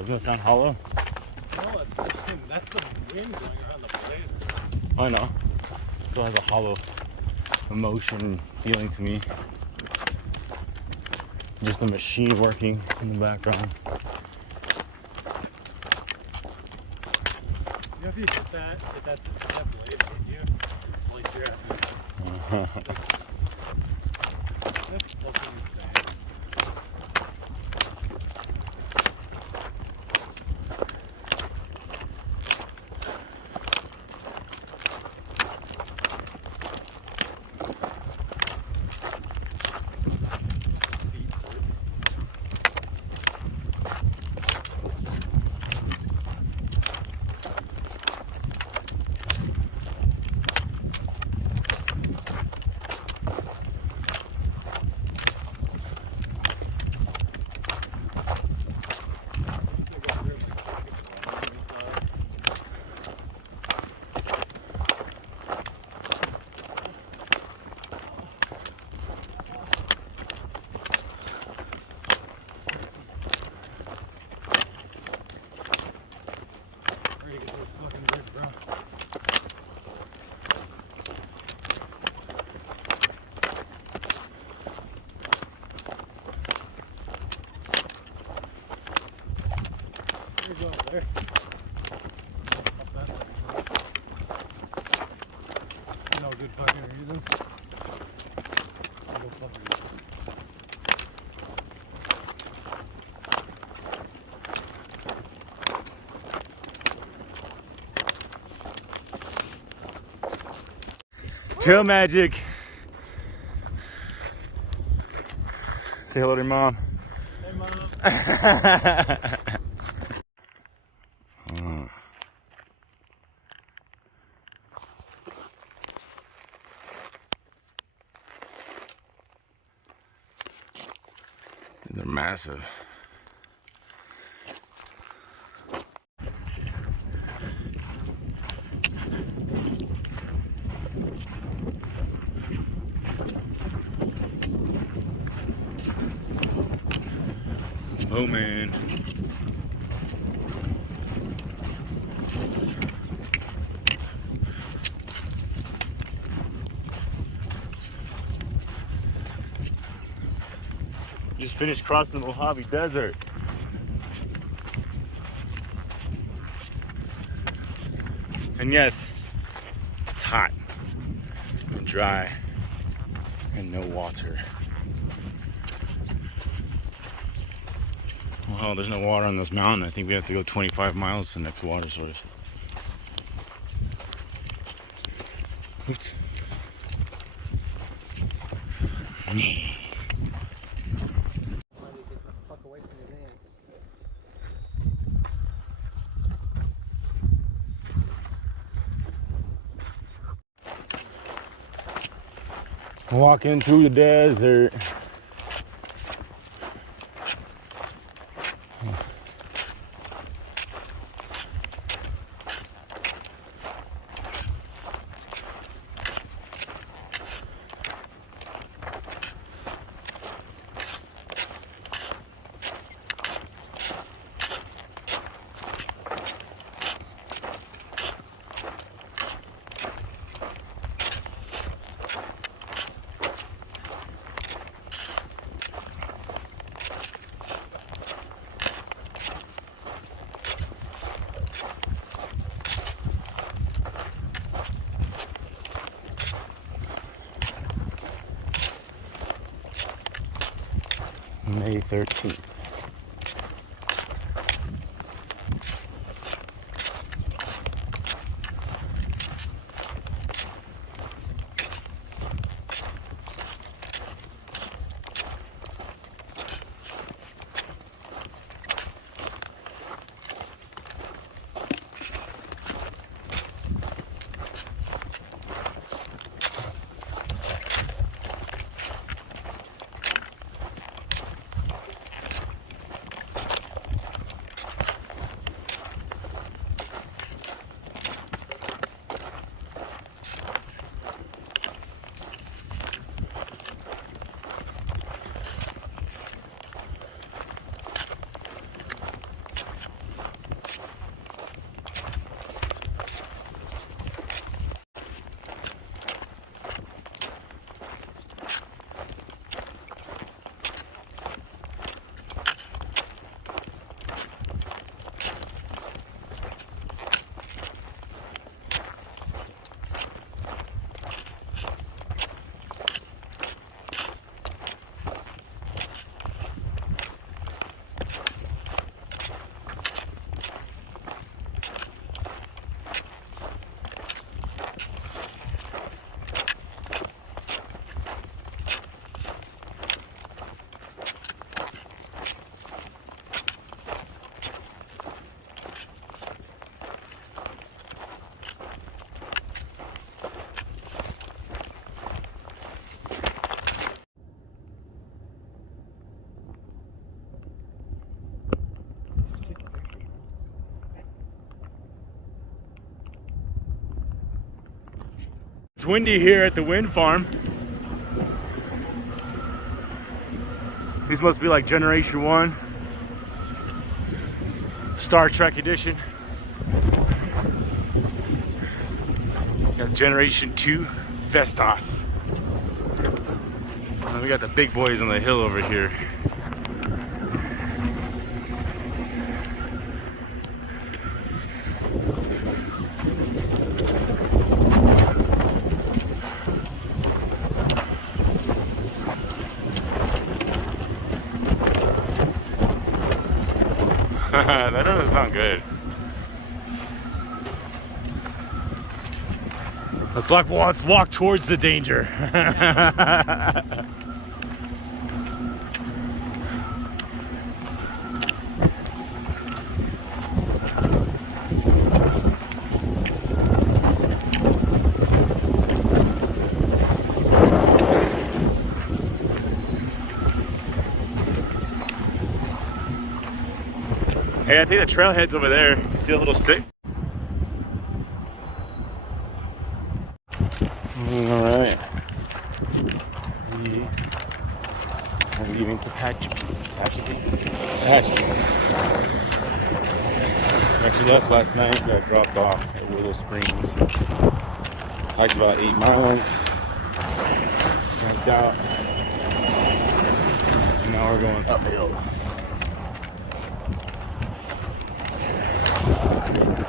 Doesn't it sound hollow? No, that's the wind going around the blade. I know. It still has a hollow emotion feeling to me. Just a machine working in the background. You know, if you hit that blade hit you, it slice your ass. That's fucking insane. There. No good fucking reason. Trail magic. Say hello to your mom. Hey, Mom. They're massive. Booming. Just finished crossing the Mojave Desert. And yes, it's hot and dry and no water. Well, there's no water on this mountain. I think we have to go 25 miles to the next water source. Oops. Walking through the desert. May 13th. It's windy here at the wind farm. These must be like Generation 1. Star Trek edition. Got Generation 2 Vestas. And we got the big boys on the hill over here. That doesn't sound good. Let's walk towards the danger. Hey, I think the trailhead's over there. You see a little stick? Alright. We are leaving Tehachapi. Tehachapi. Actually left last night, got dropped off at Willow Springs. Hiked about 8 miles. Camped out. And now we're going uphill.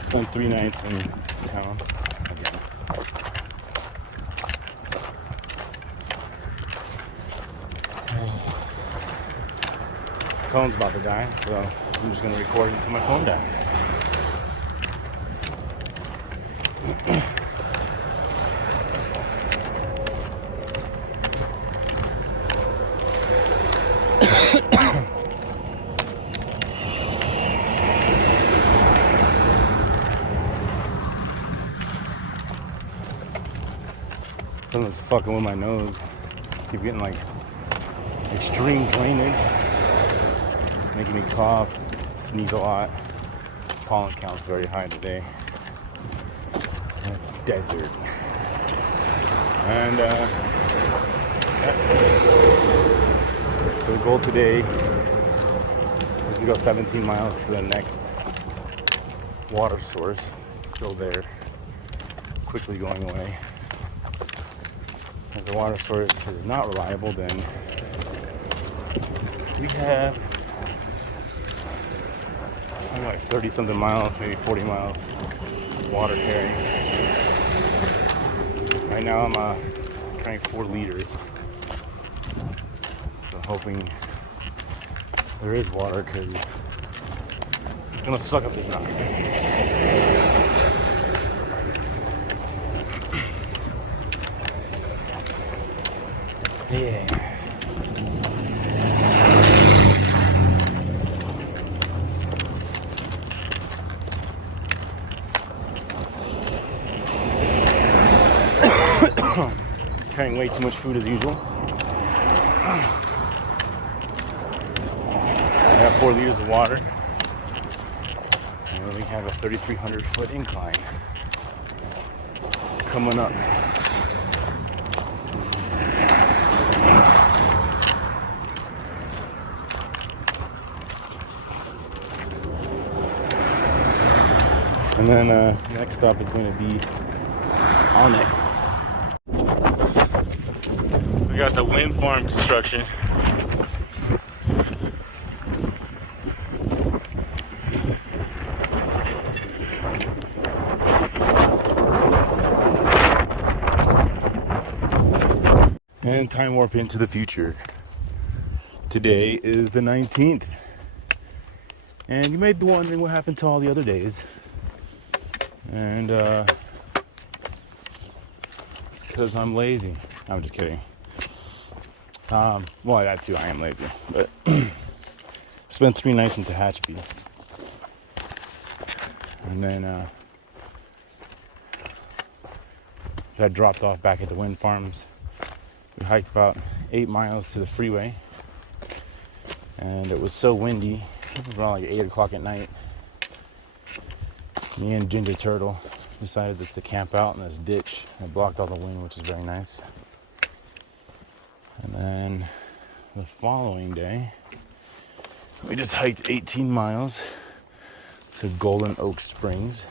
Spent 3 nights in town again. Phone's about to die, so I'm just gonna record until my phone dies. Something's fucking with my nose. Keep getting like extreme drainage, making me cough, sneeze a lot. Pollen count's very high today. Desert. And yeah. So the goal today is to go 17 miles to the next water source. It's still there, quickly going away. If the water source is not reliable, then we have like 30 something miles, maybe 40 miles water carrying. Right now I'm carrying 4 liters. So hoping there is water, because it's gonna suck up the ground. Yeah. Carrying way too much food as usual. I have 4 liters of water. And we have a 3,300 foot incline coming up. And then next stop is going to be Onyx. We got the wind farm construction. And time warp into the future. Today is the 19th. And you may be wondering what happened to all the other days. And it's because I'm lazy. I'm just kidding. Well, that too, I am lazy. But spent 3 nights in Tehachapi. And then got dropped off back at the wind farms. We hiked about 8 miles to the freeway. And it was so windy. It was around like 8 o'clock at night. Me and Ginger Turtle, decided just to camp out in this ditch. It blocked all the wind, which is very nice. And then the following day, we just hiked 18 miles to Golden Oak Springs.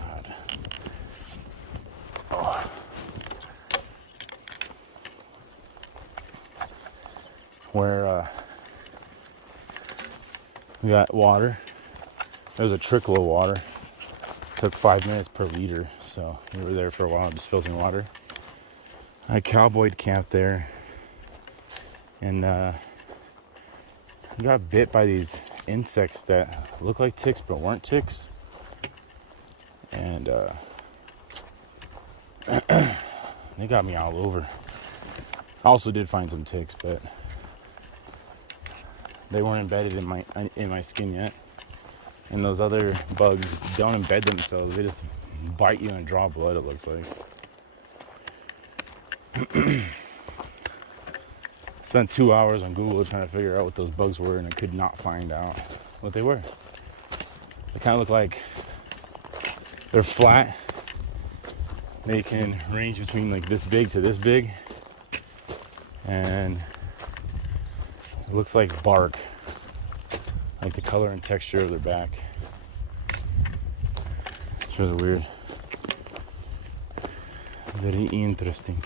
God. Oh. Where we got water. There's a trickle of water. It took 5 minutes per liter, so we were there for a while just filtering water. I cowboyed camped there, and we got bit by these insects that look like ticks but weren't ticks, and they got me all over. I also did find some ticks, but they weren't embedded in my skin yet. And those other bugs don't embed themselves; they just bite you and draw blood. It looks like. Spent 2 hours on Google trying to figure out what those bugs were, and I could not find out what they were. They kind of look like they're flat. They can range between like this big to this big, and it looks like bark, like the color and texture of their back. It's really weird. Very interesting.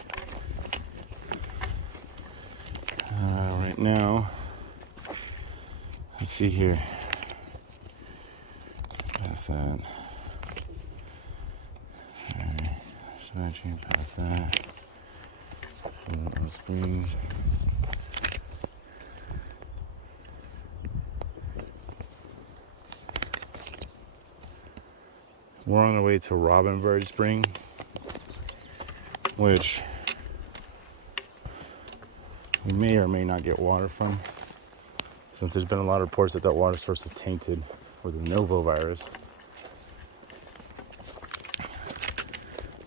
Right now, let's see here. Past that. Alright, switching past that. Let's go to those springs. We're on our way to Robinbird Spring, which we may or may not get water from, since there's been a lot of reports that water source is tainted with the Novo virus.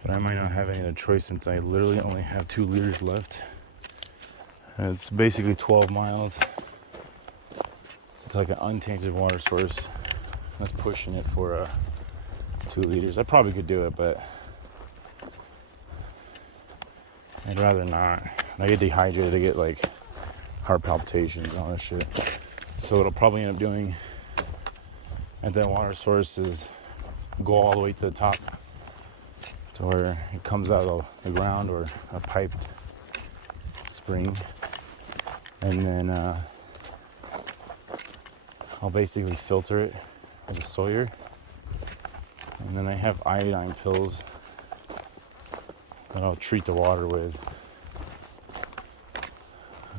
But I might not have any other choice, since I literally only have 2 liters left. And it's basically 12 miles to like an untainted water source. That's pushing it for 2 liters. I probably could do it, but I'd rather not. I get dehydrated, I get like heart palpitations and all that shit. So what I'll probably end up doing at that water source is go all the way to the top, to where it comes out of the ground, or a piped spring, and then I'll basically filter it with a Sawyer, and then I have iodine pills that I'll treat the water with.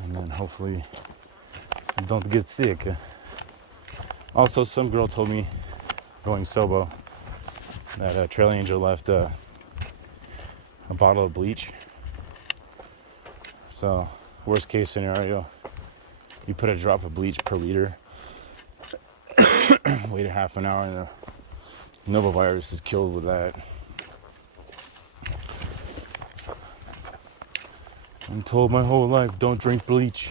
And then hopefully I don't get sick. Also, some girl told me, going sobo, that Trail Angel left a bottle of bleach. So, worst case scenario, you put a drop of bleach per liter, wait a half an hour, and the Novovirus is killed with that. I'm told my whole life, don't drink bleach.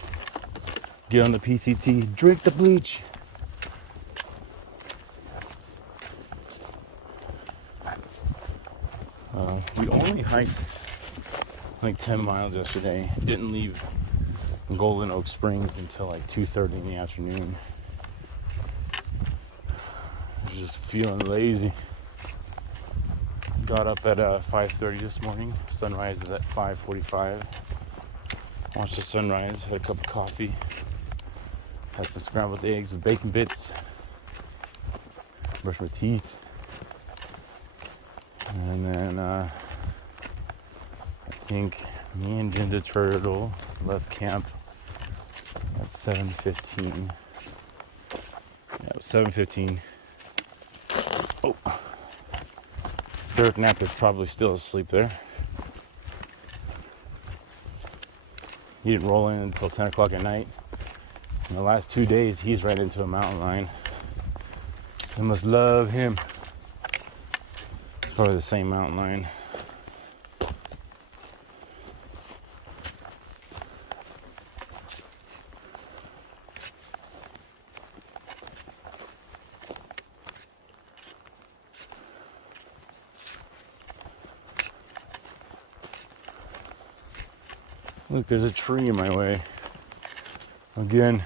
Get on the PCT, drink the bleach. We only hiked like 10 miles yesterday. Didn't leave Golden Oak Springs until like 2:30 in the afternoon. I was just feeling lazy. Got up at 5:30 this morning. Sunrise is at 5:45. Watched the sunrise, had a cup of coffee, had some scrambled eggs with bacon bits, brushed my teeth, and then I think me and Ginger Turtle left camp at 7:15. Yeah, it was 7:15. Oh, Dirk Knapp is probably still asleep there. He didn't roll in until 10 o'clock at night. In the last 2 days, he's right into a mountain lion. I must love him. It's probably the same mountain lion. Look, there's a tree in my way. Again.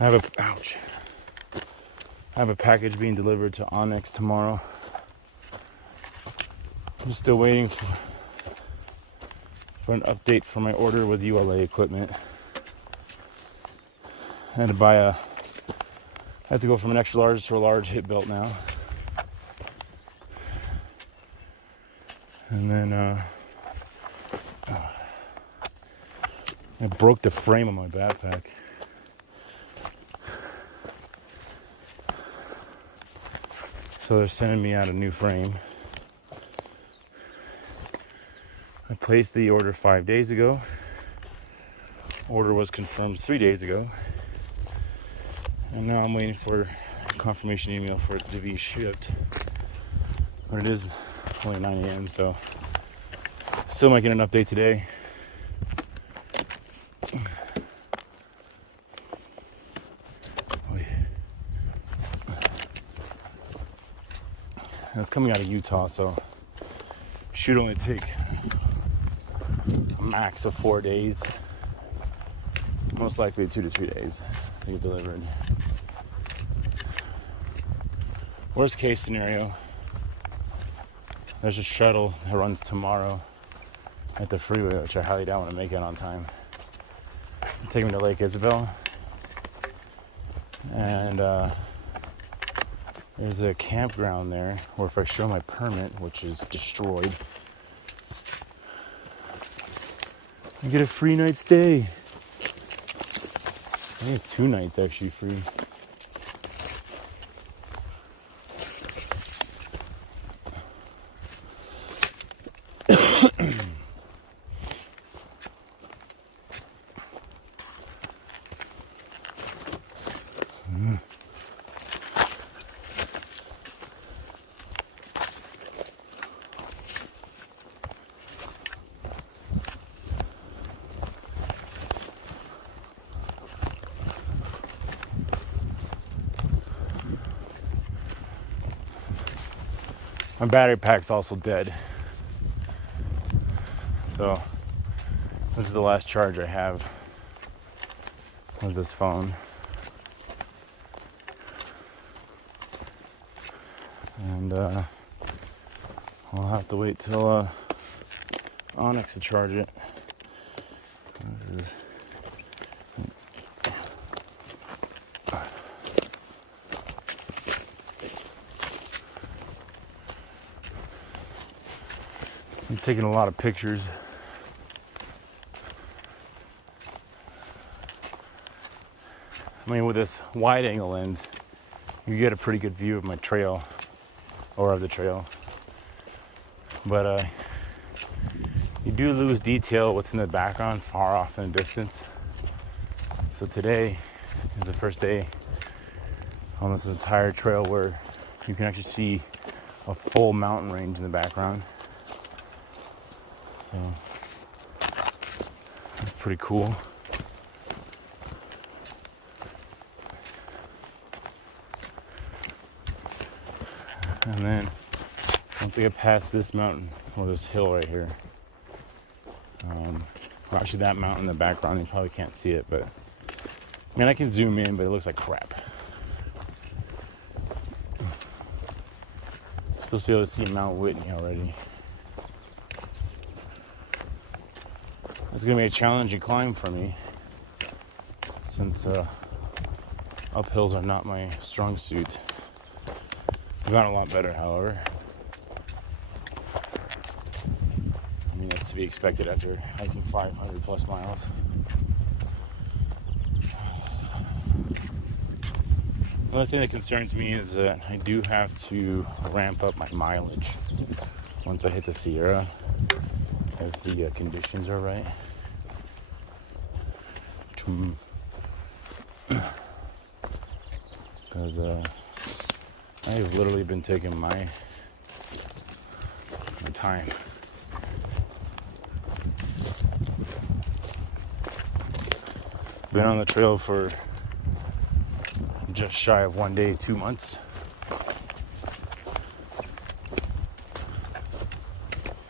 I have a package being delivered to Onyx tomorrow. I'm still waiting for an update for my order with ULA equipment. I had to I have to go from an extra large to a large hip belt now. And then I broke the frame of my backpack. So they're sending me out a new frame. I placed the order 5 days ago. Order was confirmed 3 days ago. And now I'm waiting for a confirmation email for it to be shipped. But it is only 9 a.m. so still making an update today. And it's coming out of Utah, so should only take a max of 4 days. Most likely 2 to 3 days to get delivered. Worst case scenario, there's a shuttle that runs tomorrow at the freeway, which I highly doubt want to make it on time. Take me to Lake Isabel. And there's a campground there where if I show my permit, which is destroyed, I get a free night stay. I think 2 nights actually free. My battery pack's also dead. So this is the last charge I have of this phone. And I'll have to wait till Onyx to charge it. This is I'm taking a lot of pictures. I mean, with this wide angle lens, you get a pretty good view of my trail, or of the trail. But you do lose detail what's in the background far off in the distance. So today is the first day on this entire trail where you can actually see a full mountain range in the background. So that's pretty cool. And then once I get past this mountain, or this hill right here, well, actually that mountain in the background, you probably can't see it, but I mean, I can zoom in, but it looks like crap. I'm supposed to be able to see Mount Whitney already. It's gonna be a challenging climb for me, since uphills are not my strong suit. I've gotten a lot better, however. I mean, that's to be expected after hiking 500 plus miles. Another thing that concerns me is that I do have to ramp up my mileage once I hit the Sierra, if the conditions are right. Because I've literally been taking my time. Been on the trail for just shy of 1 day, 2 months.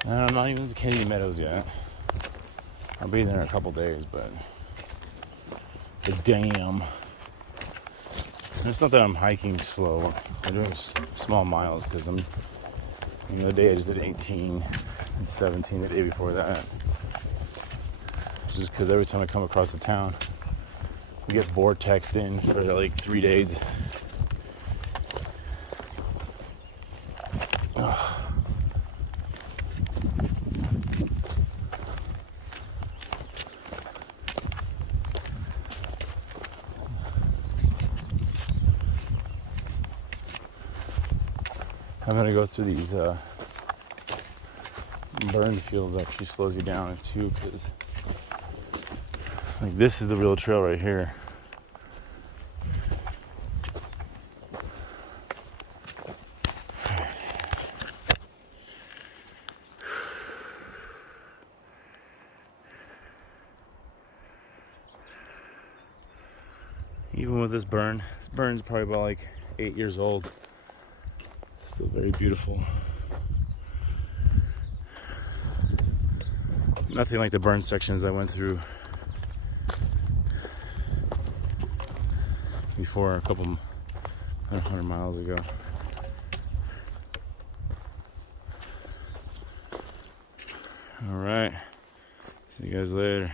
And I'm not even in the Kennedy Meadows yet. I'll be there in a couple days, but damn. It's not that I'm hiking slow. I'm doing small miles because I'm, the day I just did 18 and 17 the day before that. Just because every time I come across the town, we get vortexed in for like 3 days. I'm gonna go through these burn fields. Actually slows you down too, because like this is the real trail right here. Even with this burn's probably about like 8 years old. Still very beautiful. Nothing like the burn sections I went through before a couple 100 miles ago. All right, see you guys later.